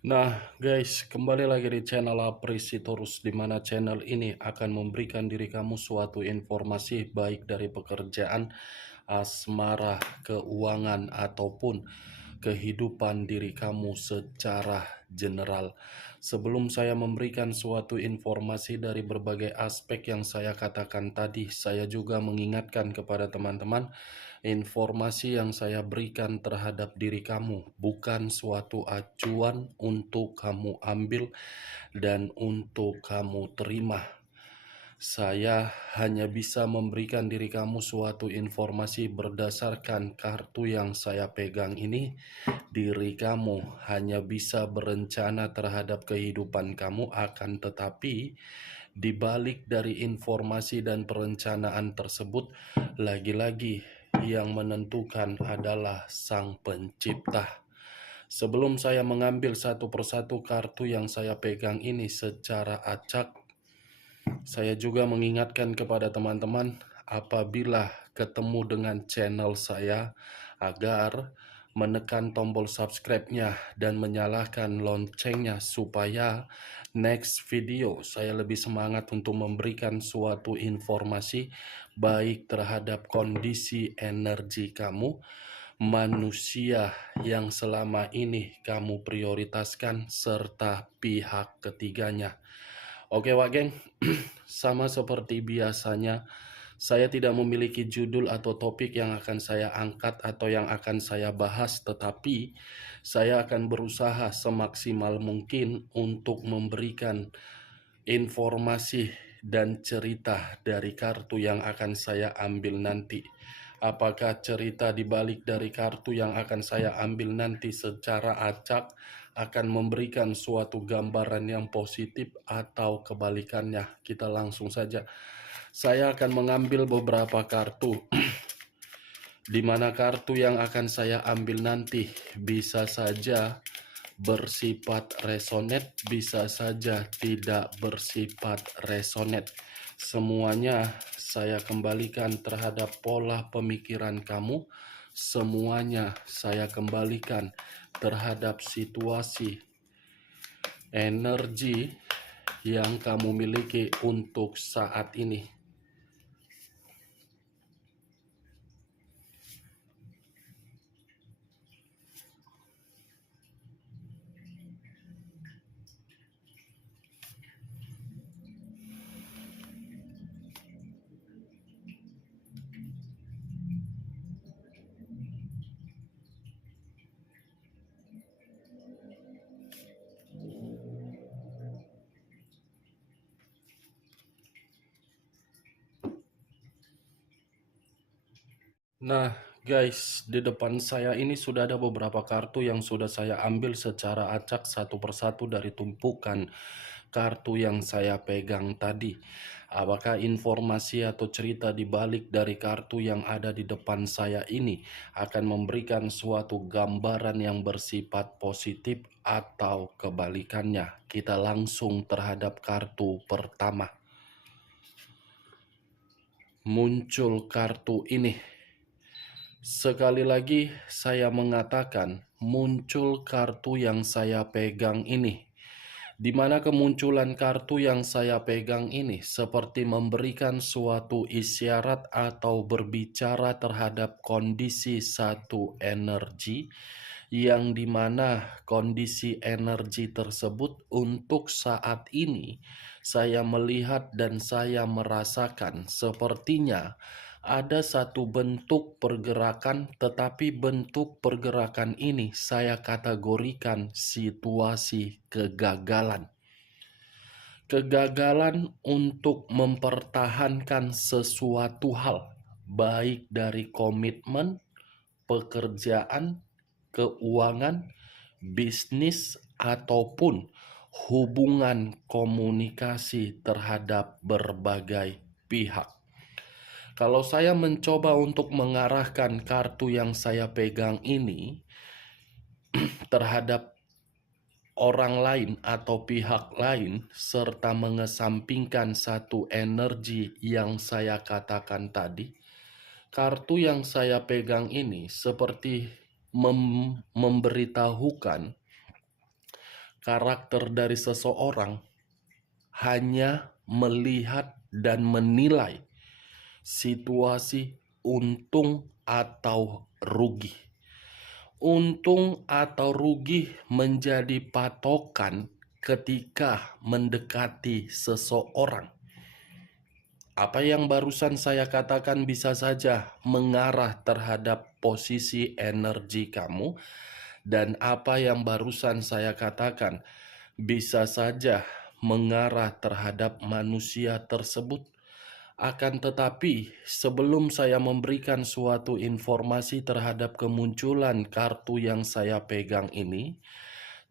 Nah, guys, kembali lagi di channel Apresitorus, di mana channel ini akan memberikan diri kamu suatu informasi baik dari pekerjaan, asmara, keuangan, ataupun kehidupan diri kamu secara general. Sebelum saya memberikan suatu informasi dari berbagai aspek yang saya katakan tadi, saya juga mengingatkan kepada teman-teman, informasi yang saya berikan terhadap diri kamu bukan suatu acuan untuk kamu ambil dan untuk kamu terima. Saya hanya bisa memberikan diri kamu suatu informasi berdasarkan kartu yang saya pegang ini. Diri kamu hanya bisa berencana terhadap kehidupan kamu, akan tetapi di balik dari informasi dan perencanaan tersebut, lagi-lagi yang menentukan adalah Sang Pencipta. Sebelum saya mengambil satu persatu kartu yang saya pegang ini secara acak, saya juga mengingatkan kepada teman-teman apabila ketemu dengan channel saya agar menekan tombol subscribe-nya dan menyalakan loncengnya supaya next video saya lebih semangat untuk memberikan suatu informasi baik terhadap kondisi energi kamu, manusia yang selama ini kamu prioritaskan, serta pihak ketiganya. Oke Wak Geng, sama seperti biasanya, saya tidak memiliki judul atau topik yang akan saya angkat atau yang akan saya bahas, tetapi saya akan berusaha semaksimal mungkin untuk memberikan informasi dan cerita dari kartu yang akan saya ambil nanti. Apakah cerita di balik dari kartu yang akan saya ambil nanti secara acak akan memberikan suatu gambaran yang positif atau kebalikannya? Kita langsung saja. Saya akan mengambil beberapa kartu, di mana kartu yang akan saya ambil nanti bisa saja bersifat resonet, bisa saja tidak bersifat resonet. Semuanya saya kembalikan terhadap pola pemikiran kamu. Semuanya saya kembalikan terhadap situasi energi yang kamu miliki untuk saat ini. Nah, guys, di depan saya ini sudah ada beberapa kartu yang sudah saya ambil secara acak satu persatu dari tumpukan kartu yang saya pegang tadi. Apakah informasi atau cerita di balik dari kartu yang ada di depan saya ini akan memberikan suatu gambaran yang bersifat positif atau kebalikannya? Kita langsung terhadap kartu pertama. Muncul kartu ini. Sekali lagi saya mengatakan, muncul kartu yang saya pegang ini. Di mana kemunculan kartu yang saya pegang ini seperti memberikan suatu isyarat atau berbicara terhadap kondisi satu energi, yang dimana kondisi energi tersebut untuk saat ini saya melihat dan saya merasakan sepertinya ada satu bentuk pergerakan, tetapi bentuk pergerakan ini saya kategorikan situasi kegagalan. Kegagalan untuk mempertahankan sesuatu hal, baik dari komitmen, pekerjaan, keuangan, bisnis, ataupun hubungan komunikasi terhadap berbagai pihak. Kalau saya mencoba untuk mengarahkan kartu yang saya pegang ini terhadap orang lain atau pihak lain, serta mengesampingkan satu energi yang saya katakan tadi, kartu yang saya pegang ini seperti memberitahukan karakter dari seseorang hanya melihat dan menilai situasi untung atau rugi. Untung atau rugi menjadi patokan ketika mendekati seseorang. Apa yang barusan saya katakan bisa saja mengarah terhadap posisi energi kamu, dan apa yang barusan saya katakan bisa saja mengarah terhadap manusia tersebut. Akan tetapi, sebelum saya memberikan suatu informasi terhadap kemunculan kartu yang saya pegang ini,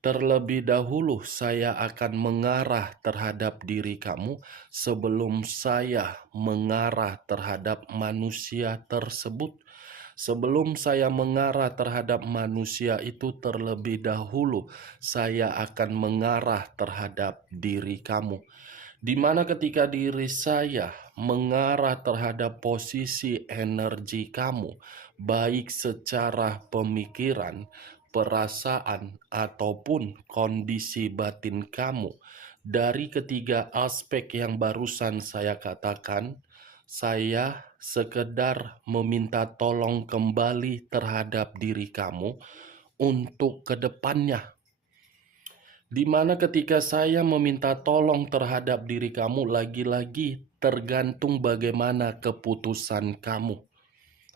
terlebih dahulu saya akan mengarah terhadap diri kamu sebelum saya mengarah terhadap manusia tersebut. Sebelum saya mengarah terhadap manusia itu, terlebih dahulu saya akan mengarah terhadap diri kamu. Di mana ketika diri saya mengarah terhadap posisi energi kamu, baik secara pemikiran, perasaan, ataupun kondisi batin kamu, dari ketiga aspek yang barusan saya katakan, saya sekedar meminta tolong kembali terhadap diri kamu untuk kedepannya. Di mana ketika saya meminta tolong terhadap diri kamu, lagi-lagi tergantung bagaimana keputusan kamu.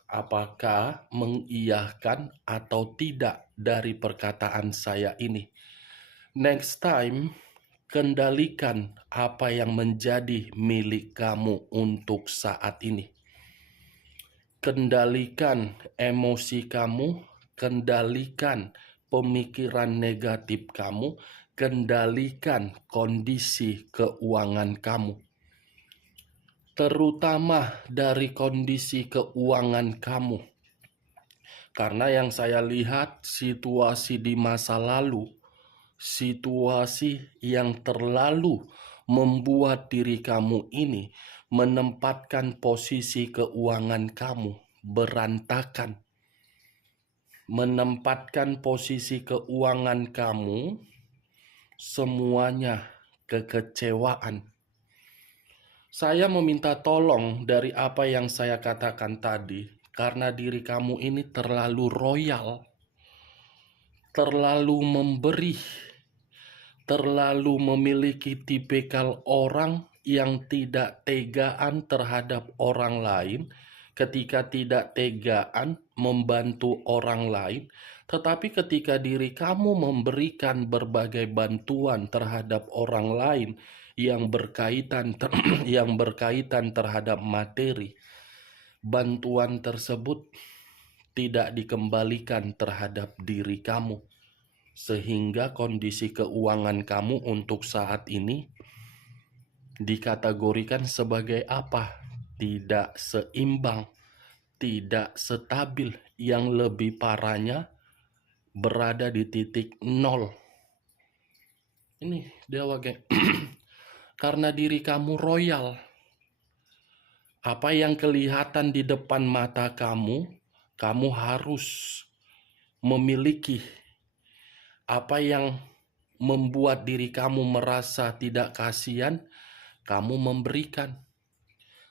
Apakah mengiyakan atau tidak dari perkataan saya ini. Next time, kendalikan apa yang menjadi milik kamu untuk saat ini. Kendalikan emosi kamu, kendalikan pemikiran negatif kamu, kendalikan kondisi keuangan kamu. Terutama dari kondisi keuangan kamu. Karena yang saya lihat situasi di masa lalu, situasi yang terlalu membuat diri kamu ini menempatkan posisi keuangan kamu berantakan. Menempatkan posisi keuangan kamu semuanya kekecewaan. Saya meminta tolong dari apa yang saya katakan tadi, karena diri kamu ini terlalu royal, terlalu memberi, terlalu memiliki tipikal orang yang tidak tegaan terhadap orang lain, ketika tidak tegaan membantu orang lain, tetapi ketika diri kamu memberikan berbagai bantuan terhadap orang lain yang berkaitan terhadap materi, bantuan tersebut tidak dikembalikan terhadap diri kamu, sehingga kondisi keuangan kamu untuk saat ini dikategorikan sebagai apa? Tidak seimbang, tidak stabil, yang lebih parahnya berada di titik nol. Ini Dewa Geng. Karena diri kamu royal. Apa yang kelihatan di depan mata kamu, kamu harus memiliki. Apa yang membuat diri kamu merasa tidak kasihan, kamu memberikan.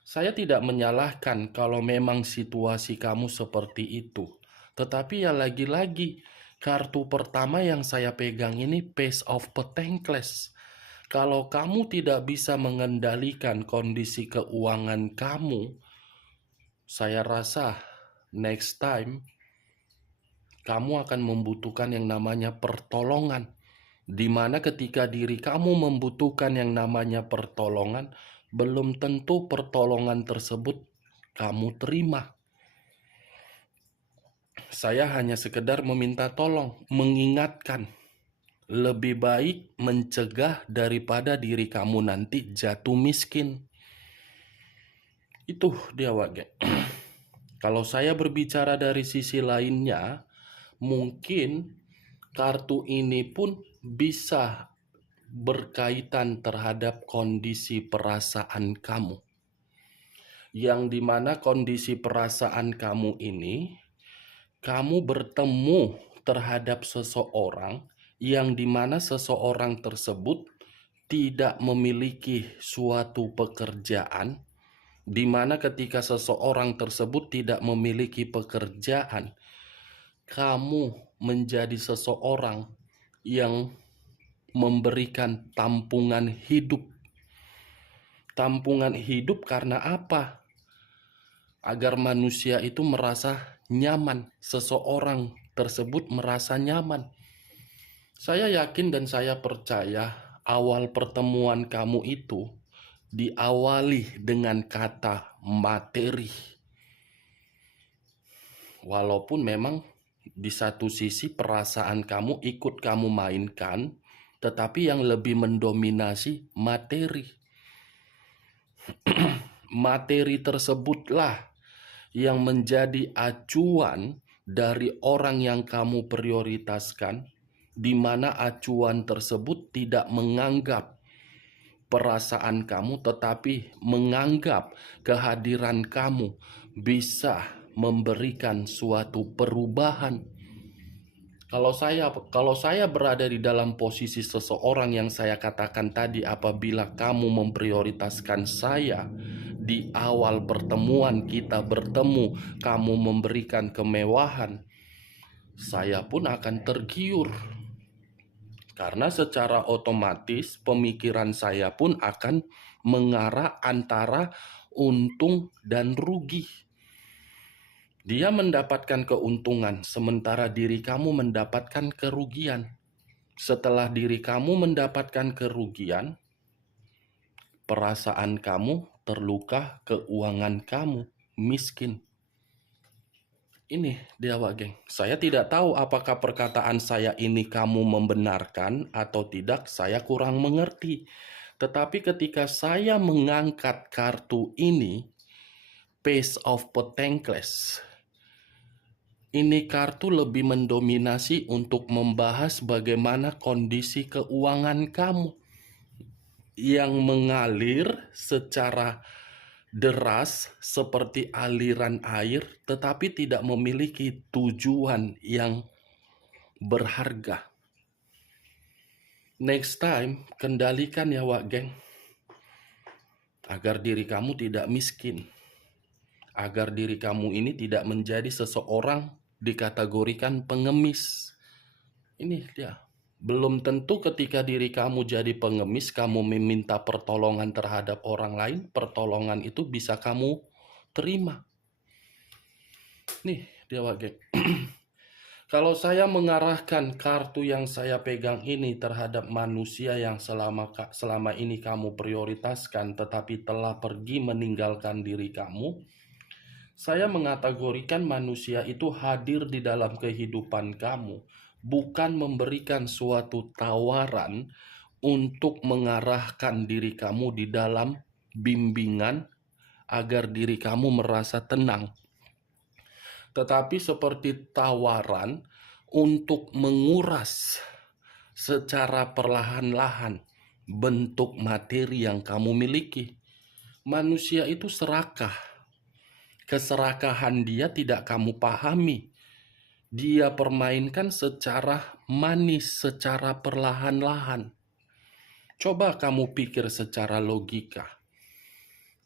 Saya tidak menyalahkan kalau memang situasi kamu seperti itu. Tetapi ya lagi-lagi, kartu pertama yang saya pegang ini Page of Pentacles. Kalau kamu tidak bisa mengendalikan kondisi keuangan kamu, saya rasa next time kamu akan membutuhkan yang namanya pertolongan. Di mana ketika diri kamu membutuhkan yang namanya pertolongan, belum tentu pertolongan tersebut kamu terima. Saya hanya sekedar meminta tolong, mengingatkan. Lebih baik mencegah daripada diri kamu nanti jatuh miskin. Itu dia Wage. Kalau saya berbicara dari sisi lainnya, mungkin kartu ini pun bisa berkaitan terhadap kondisi perasaan kamu. Yang dimana kondisi perasaan kamu ini, kamu bertemu terhadap seseorang yang dimana seseorang tersebut tidak memiliki suatu pekerjaan, di mana ketika seseorang tersebut tidak memiliki pekerjaan, kamu menjadi seseorang yang memberikan tampungan hidup. Tampungan hidup karena apa? Agar manusia itu merasa nyaman, seseorang tersebut merasa nyaman. Saya yakin dan saya percaya awal pertemuan kamu itu diawali dengan kata materi. Walaupun memang di satu sisi perasaan kamu ikut kamu mainkan, tetapi yang lebih mendominasi materi. Materi tersebutlah yang menjadi acuan dari orang yang kamu prioritaskan, di mana acuan tersebut tidak menganggap perasaan kamu, tetapi menganggap kehadiran kamu bisa memberikan suatu perubahan. Kalau saya berada di dalam posisi seseorang yang saya katakan tadi, apabila kamu memprioritaskan saya di awal pertemuan kita bertemu, kamu memberikan kemewahan, saya pun akan tergiur. Karena secara otomatis pemikiran saya pun akan mengarah antara untung dan rugi. Dia mendapatkan keuntungan, sementara diri kamu mendapatkan kerugian. Setelah diri kamu mendapatkan kerugian, perasaan kamu terluka, keuangan kamu miskin. Ini dia, Wak Geng. Saya tidak tahu apakah perkataan saya ini kamu membenarkan atau tidak, saya kurang mengerti. Tetapi ketika saya mengangkat kartu ini, Page of Pentacles, ini kartu lebih mendominasi untuk membahas bagaimana kondisi keuangan kamu yang mengalir secara deras seperti aliran air, tetapi tidak memiliki tujuan yang berharga. Next time, kendalikan ya, Wak Geng, agar diri kamu tidak miskin, agar diri kamu ini tidak menjadi seseorang dikategorikan pengemis. Ini dia. Belum tentu ketika diri kamu jadi pengemis, kamu meminta pertolongan terhadap orang lain, pertolongan itu bisa kamu terima. Nih, dia, Wak Geng. Kalau saya mengarahkan kartu yang saya pegang ini terhadap manusia yang selama ini kamu prioritaskan, tetapi telah pergi meninggalkan diri kamu, saya mengategorikan manusia itu hadir di dalam kehidupan kamu, bukan memberikan suatu tawaran untuk mengarahkan diri kamu di dalam bimbingan agar diri kamu merasa tenang, tetapi seperti tawaran untuk menguras secara perlahan-lahan bentuk materi yang kamu miliki. Manusia itu serakah. Keserakahan dia tidak kamu pahami. Dia permainkan secara manis, secara perlahan-lahan. Coba kamu pikir secara logika.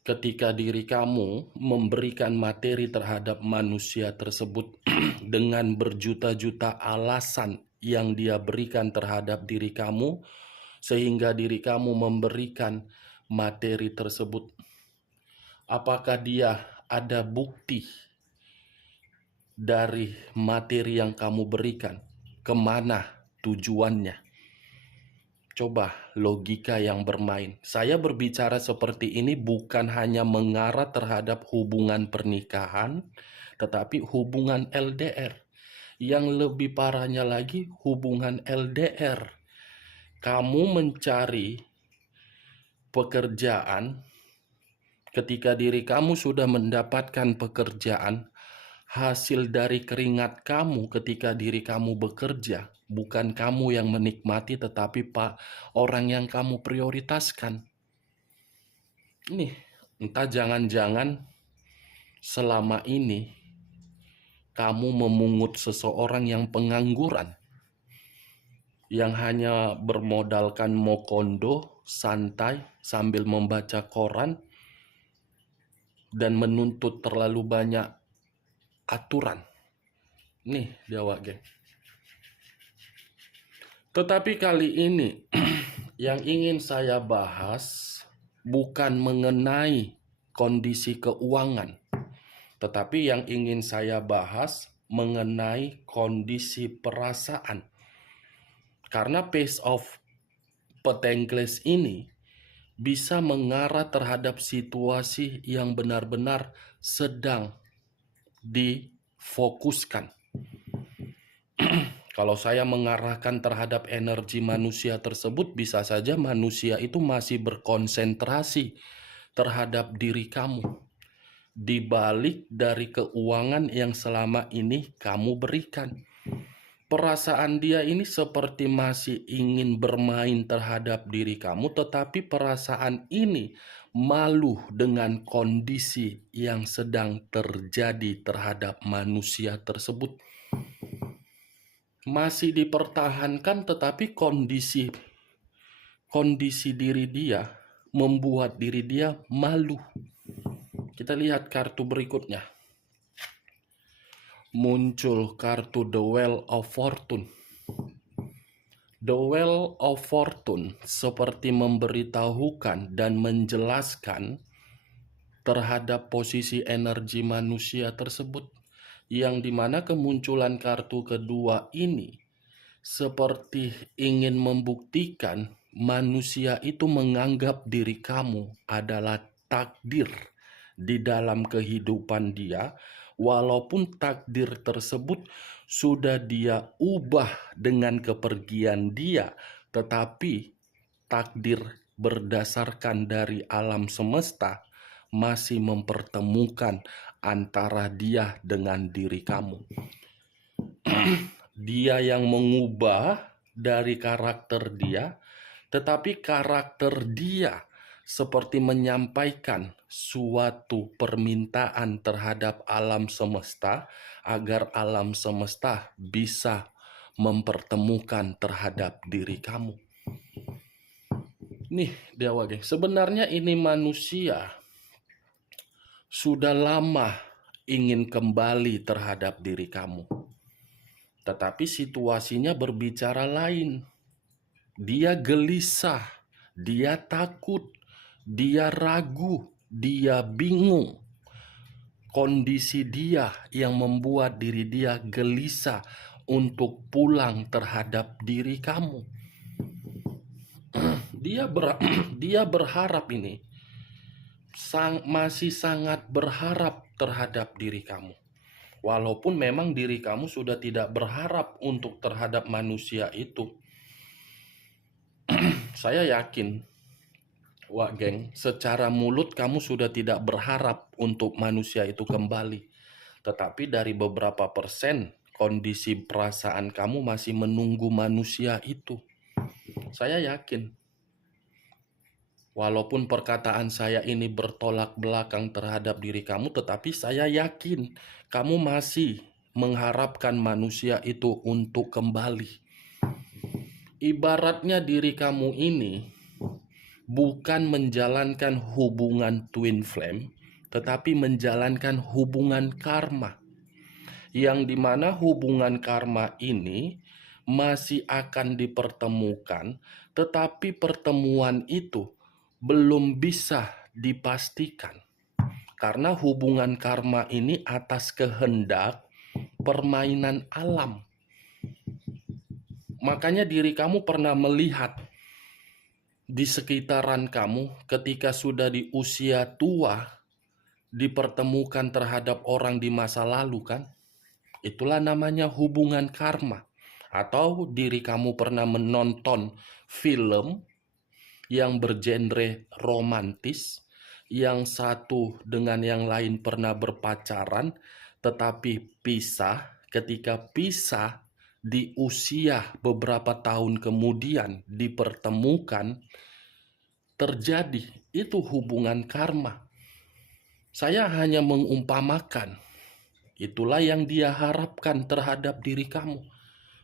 Ketika diri kamu memberikan materi terhadap manusia tersebut dengan berjuta-juta alasan yang dia berikan terhadap diri kamu, sehingga diri kamu memberikan materi tersebut, apakah dia ada bukti dari materi yang kamu berikan? Kemana tujuannya? Coba logika yang bermain. Saya berbicara seperti ini bukan hanya mengarah terhadap hubungan pernikahan, tetapi hubungan LDR. Yang lebih parahnya lagi, hubungan LDR. Kamu mencari pekerjaan, ketika diri kamu sudah mendapatkan pekerjaan, hasil dari keringat kamu ketika diri kamu bekerja, bukan kamu yang menikmati, tetapi orang yang kamu prioritaskan. Nih, entah jangan-jangan selama ini kamu memungut seseorang yang pengangguran. yang hanya bermodalkan mokondo, santai, sambil membaca koran, dan menuntut terlalu banyak aturan. Nih dia geng. Tetapi kali ini yang ingin saya bahas bukan mengenai kondisi keuangan, tetapi yang ingin saya bahas mengenai kondisi perasaan. Karena pace of Petengles ini bisa mengarah terhadap situasi yang benar-benar sedang difokuskan. Kalau saya mengarahkan terhadap energi manusia tersebut, bisa saja manusia itu masih berkonsentrasi terhadap diri kamu, di balik dari keuangan yang selama ini kamu berikan. Perasaan dia ini seperti masih ingin bermain terhadap diri kamu, tetapi perasaan ini malu dengan kondisi yang sedang terjadi terhadap manusia tersebut. Masih dipertahankan, tetapi kondisi diri dia membuat diri dia malu. Kita lihat kartu berikutnya. Muncul kartu The Wheel of Fortune. The Wheel of Fortune seperti memberitahukan dan menjelaskan terhadap posisi energi manusia tersebut, yang dimana kemunculan kartu kedua ini seperti ingin membuktikan manusia itu menganggap diri kamu adalah takdir di dalam kehidupan dia, walaupun takdir tersebut sudah dia ubah dengan kepergian dia, tetapi takdir berdasarkan dari alam semesta masih mempertemukan antara dia dengan diri kamu. Dia yang mengubah dari karakter dia, tetapi karakter dia seperti menyampaikan suatu permintaan terhadap alam semesta agar alam semesta bisa mempertemukan terhadap diri kamu. Nih dia geng, sebenarnya ini manusia sudah lama ingin kembali terhadap diri kamu. Tetapi situasinya berbicara lain. Dia gelisah, dia takut, dia ragu, dia bingung. Kondisi dia yang membuat diri dia gelisah untuk pulang terhadap diri kamu. Dia berharap ini, masih sangat berharap terhadap diri kamu. Walaupun memang diri kamu sudah tidak berharap untuk terhadap manusia itu. Saya yakin, geng, secara mulut kamu sudah tidak berharap untuk manusia itu kembali. Tetapi dari beberapa persen, kondisi perasaan kamu masih menunggu manusia itu. Saya yakin. Walaupun perkataan saya ini bertolak belakang terhadap diri kamu, tetapi saya yakin kamu masih mengharapkan manusia itu untuk kembali. Ibaratnya diri kamu ini bukan menjalankan hubungan twin flame, tetapi menjalankan hubungan karma. Yang dimana hubungan karma ini masih akan dipertemukan, tetapi pertemuan itu belum bisa dipastikan. Karena hubungan karma ini atas kehendak permainan alam. Makanya diri kamu pernah melihat di sekitaran kamu ketika sudah di usia tua dipertemukan terhadap orang di masa lalu kan? Itulah namanya hubungan karma. Atau diri kamu pernah menonton film yang bergenre romantis, yang satu dengan yang lain pernah berpacaran, tetapi pisah. Ketika pisah di usia beberapa tahun kemudian dipertemukan, terjadi itu hubungan karma. Saya hanya mengumpamakan, itulah yang dia harapkan terhadap diri kamu.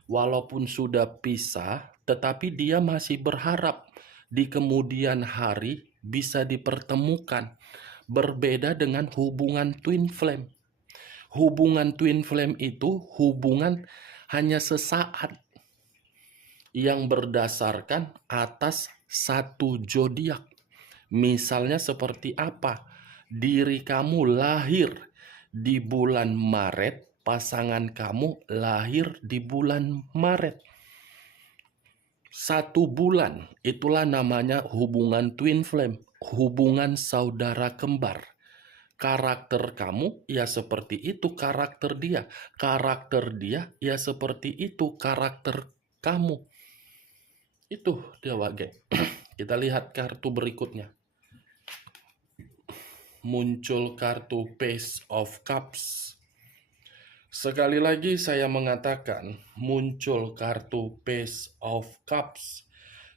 Walaupun sudah pisah, tetapi dia masih berharap di kemudian hari bisa dipertemukan. Berbeda dengan hubungan twin flame. Hubungan twin flame itu hubungan hanya sesaat yang berdasarkan atas satu zodiak. Misalnya seperti apa? Diri kamu lahir di bulan Maret, pasangan kamu lahir di bulan Maret. 1 bulan, itulah namanya hubungan twin flame, hubungan saudara kembar. Karakter kamu ya seperti itu karakter dia. Karakter dia ya seperti itu karakter kamu. Itu dia Wage. Kita lihat kartu berikutnya. Muncul kartu Page of Cups. Sekali lagi saya mengatakan muncul kartu Page of Cups.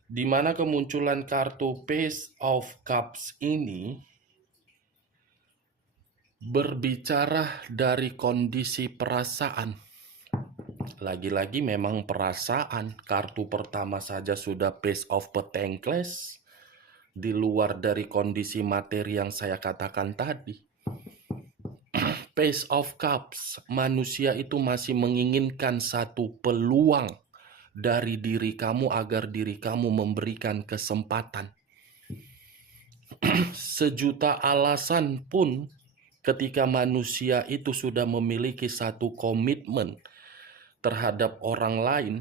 Di mana kemunculan kartu Page of Cups ini berbicara dari kondisi perasaan. Lagi-lagi memang perasaan. Kartu pertama saja sudah Page of Pentacles. Di luar dari kondisi materi yang saya katakan tadi. Page of Cups, manusia itu masih menginginkan satu peluang dari diri kamu agar diri kamu memberikan kesempatan. Sejuta alasan pun ketika manusia itu sudah memiliki satu komitmen terhadap orang lain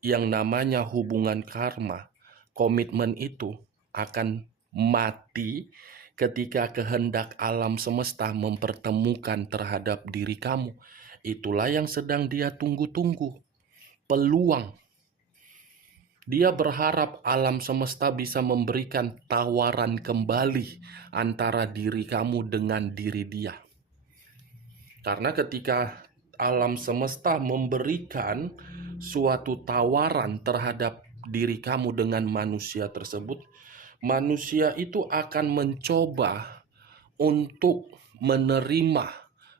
yang namanya hubungan karma, komitmen itu akan mati ketika kehendak alam semesta mempertemukan terhadap diri kamu. Itulah yang sedang dia tunggu-tunggu. Peluang. Dia berharap alam semesta bisa memberikan tawaran kembali antara diri kamu dengan diri dia. Karena ketika alam semesta memberikan suatu tawaran terhadap diri kamu dengan manusia tersebut, manusia itu akan mencoba untuk menerima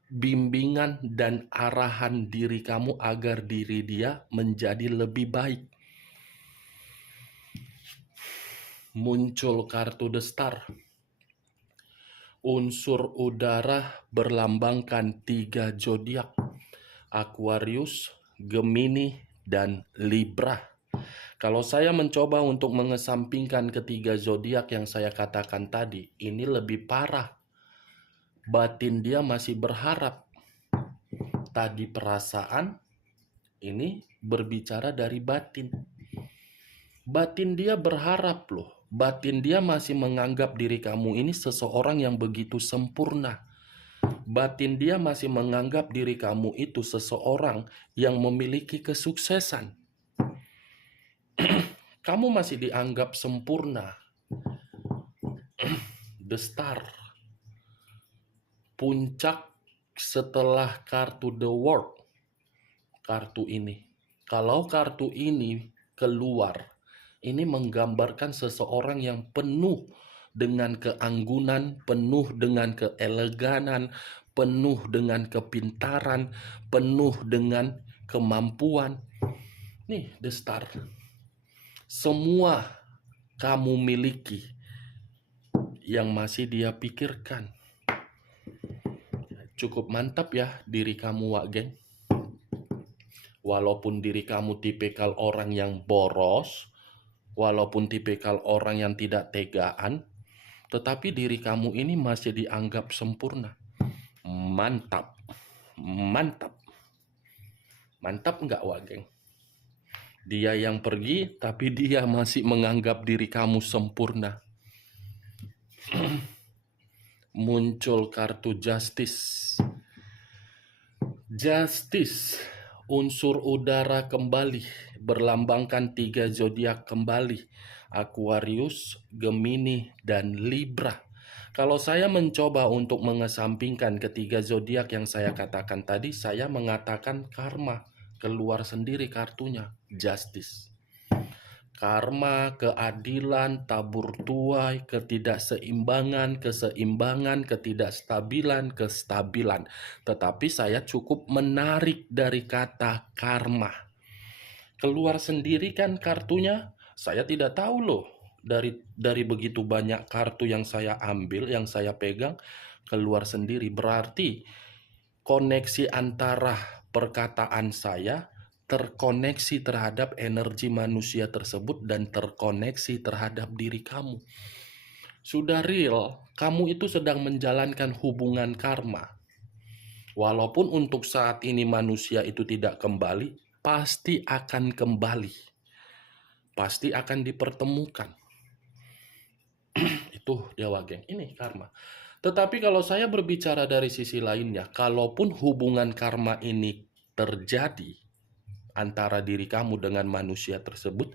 bimbingan dan arahan diri kamu agar diri dia menjadi lebih baik. Muncul kartu The Star. Unsur udara berlambangkan 3 zodiak: Aquarius, Gemini, dan Libra. Kalau saya mencoba untuk mengesampingkan ketiga zodiak yang saya katakan tadi, ini lebih parah. Batin dia masih berharap. Tadi perasaan, ini berbicara dari batin. Batin dia berharap loh. Batin dia masih menganggap diri kamu ini seseorang yang begitu sempurna. Batin dia masih menganggap diri kamu itu seseorang yang memiliki kesuksesan. Kamu masih dianggap sempurna. The Star. Puncak setelah kartu The World. Kartu ini. Kalau kartu ini keluar, ini menggambarkan seseorang yang penuh dengan keanggunan, penuh dengan keeleganan, penuh dengan kepintaran, penuh dengan kemampuan. Nih, The Star. Semua kamu miliki yang masih dia pikirkan. Cukup mantap ya diri kamu, Wak Geng. Walaupun diri kamu tipikal orang yang boros, walaupun tipikal orang yang tidak tegaan, tetapi diri kamu ini masih dianggap sempurna. Mantap. Mantap. Mantap nggak, Wak Geng? Dia yang pergi, tapi dia masih menganggap diri kamu sempurna. Muncul kartu Justice. Justice, unsur udara kembali, berlambangkan 3 zodiak kembali. Aquarius, Gemini, dan Libra. Kalau saya mencoba untuk mengesampingkan ketiga zodiak yang saya katakan tadi, saya mengatakan karma. Keluar sendiri kartunya, Justice. Karma, keadilan, tabur tuai, ketidakseimbangan, keseimbangan, ketidakstabilan, kestabilan. Tetapi saya cukup menarik dari kata karma. Keluar sendiri kan kartunya, saya tidak tahu loh. Dari begitu banyak kartu yang saya ambil, yang saya pegang, keluar sendiri. Berarti koneksi antara perkataan saya terkoneksi terhadap energi manusia tersebut dan terkoneksi terhadap diri kamu. Sudah real, kamu itu sedang menjalankan hubungan karma. Walaupun untuk saat ini manusia itu tidak kembali, pasti akan kembali. Pasti akan dipertemukan. Itu Dewa Geng, ini karma. Tetapi kalau saya berbicara dari sisi lainnya, kalaupun hubungan karma ini terjadi antara diri kamu dengan manusia tersebut,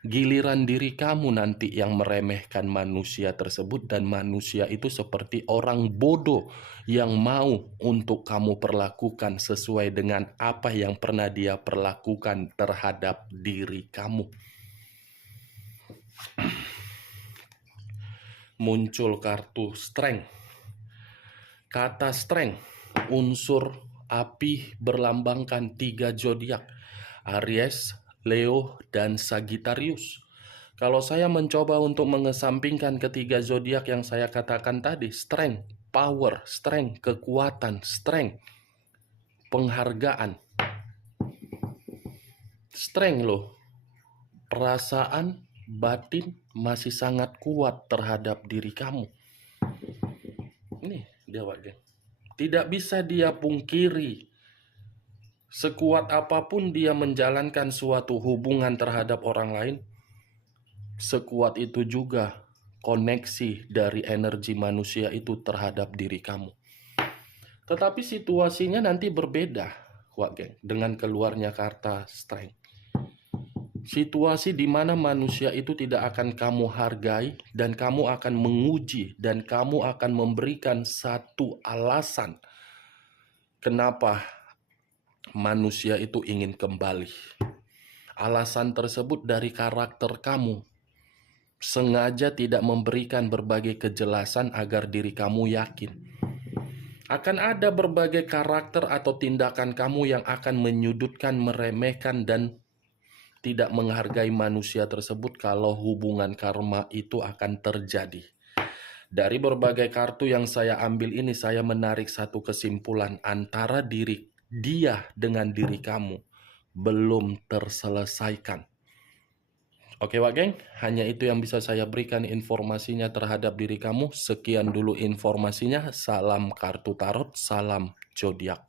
giliran diri kamu nanti yang meremehkan manusia tersebut, dan manusia itu seperti orang bodoh yang mau untuk kamu perlakukan sesuai dengan apa yang pernah dia perlakukan terhadap diri kamu. Muncul kartu strength. Kata strength, unsur api berlambangkan 3 zodiak, Aries, Leo, dan Sagittarius. Kalau saya mencoba untuk mengesampingkan ketiga zodiak yang saya katakan tadi, strength, power, strength, kekuatan, strength, penghargaan. Strength loh, perasaan batin masih sangat kuat terhadap diri kamu. Ini Dewa Geng. Tidak bisa dia pungkiri. Sekuat apapun dia menjalankan suatu hubungan terhadap orang lain, sekuat itu juga koneksi dari energi manusia itu terhadap diri kamu. Tetapi situasinya nanti berbeda, Wak Geng, dengan keluarnya kata strength. Situasi di mana manusia itu tidak akan kamu hargai, dan kamu akan menguji, dan kamu akan memberikan satu alasan kenapa manusia itu ingin kembali. Alasan tersebut dari karakter kamu, sengaja tidak memberikan berbagai kejelasan agar diri kamu yakin. Akan ada berbagai karakter atau tindakan kamu yang akan menyudutkan, meremehkan, dan tidak menghargai manusia tersebut kalau hubungan karma itu akan terjadi. Dari berbagai kartu yang saya ambil ini, saya menarik satu kesimpulan antara diri dia dengan diri kamu belum terselesaikan. Oke Wak Geng, hanya itu yang bisa saya berikan informasinya terhadap diri kamu. Sekian dulu informasinya. Salam kartu tarot, salam zodiak.